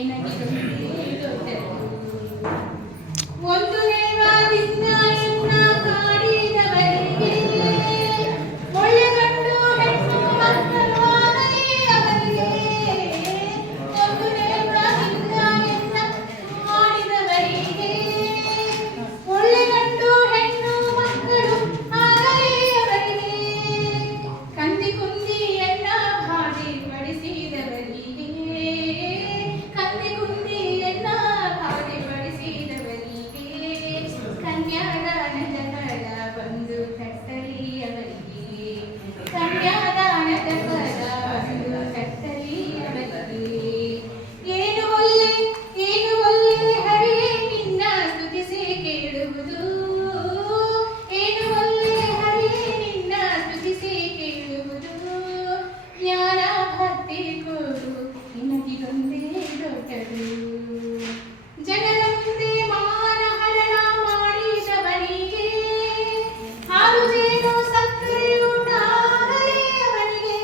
ಎನಗಿದೊಂದೇ ದೊಡ್ಡದು. ಒಂದು ನೇರವಾದಿಂದ ಎನ್ನ ಕಾಡಿದವರಿಗೆ ಒಳ್ಳೆ ಗಂಡು ಹೆಣ್ಣು ಮಕ್ಕಳು ಆಗಲಿ ಅವರಿಗೆ. ಒಂದು ನೇರವಾದಿಂದ ಎನ್ನ ಕಾಡಿದವರಿಗೆ ಒಳ್ಳೆ ಗಂಡು ಹೆಣ್ಣು ಮಕ್ಕಳು ಆಗಲಿ ಅವರಿಗೆ. ಕಂದಿ ಕುಂದಿ ಎನ್ನ ಹಾಡಿ ಬಡಿಸಿದವರಿಗೆ ಕಂದಿ ಕುಂದಿ ಎನ್ನ ಹಾಡಿ ಬಡಿಸಿದವರಿಗೆ ಕನ್ಯಾದಾನದ ಫಲ ಬಂದು ಕಟ್ಟಲಿ ಅವರಿಗೆ. ಕನ್ಯಾದಾನದ ಫಲ ಬಂದು ಕಟ್ಟಲಿ ಅವರಿಗೆ. ಏನು ಒಲ್ಲೆ ಹರಿಯೇ ನಿನ್ನ ಸ್ತುತಿಸಿ ಕೇಳುವುದು. ಏನು ಒಲ್ಲೆ ಹರಿಯೇ ನಿನ್ನ ಸ್ತುತಿಸಿ ಕೇಳುವುದು. ಜ್ಞಾನ ಭಕ್ತಿ ಕೊಡು ನಿನಗಿದೊಂದೇ ದೊಡ್ಡದು. ಜನರ ಮುಂದೆ ಮಾನ ಹರಣ ಮಾಡಿದವನಿಗೆ ಹಾಲು ಜೇನು ಸಕ್ಕರೆಯು ಆಗಲಿ ಅವನಿಗೆ.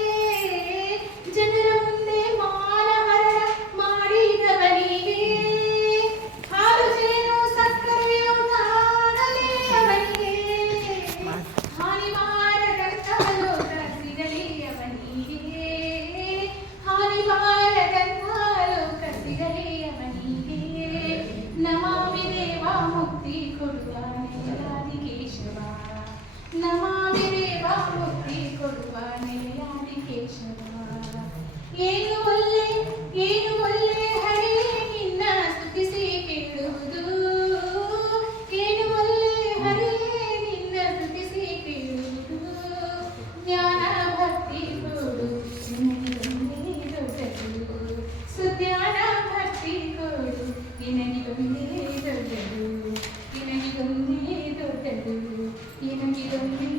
ಜನರ ಮುಂದೆ ಮಾನ ಹರಣ ಮಾಡಿದವನಿಗೆ ಹಾಲು ಜೇನು ಸಕ್ಕರೆಯು ಆಗಲಿ ಅವನಿಗೆ. ಹಾನಿ ಮಾಡದಂತ ಲೋಕ ಸಿಗಲಿ ಅವನಿಗೆ. ಹಾನಿ ಮಾಡದಂತ ಲೋಕ ಸಿಗಲಿ ಅವನಿಗೆ. ನಮಾಮಿ ದೇವ ಮುಕ್ತಿ ಕೊಡುವ ನೆಲೆಯಾದಿ ಕೇಶವ. ನಮಾಮಿ ದೇವ ಮುಕ್ತಿ ಕೊಡುವ ನೆಲೆಯಾದಿ ಕೇಶವ. ಏನು ಒಲ್ಲೆ ಹರಿಯೇ ನಿನ್ನ ಸ್ತುತಿಸಿ ಕೇಳುವುದು. ಏನು ಒಲ್ಲೆ ಹರಿಯೇ ನಿನ್ನ ಸ್ತುತಿಸಿ ಕೇಳುವುದು. ಜ್ಞಾನ ಭಕ್ತಿ ಕೊಡು ನಿನಗಿದೊಂದೇ ದೊಡ್ಡದು. ಸುಜ್ಞಾನ ಭಕ್ತಿ ಕೊಡು ನಿನಗಿದೊಂದೇ ದೊಡ್ಡದು. ನಿನಗಿದೊಂದೇ ದೊಡ್ಡದು. ನಿನಗಿದೊಂದೇ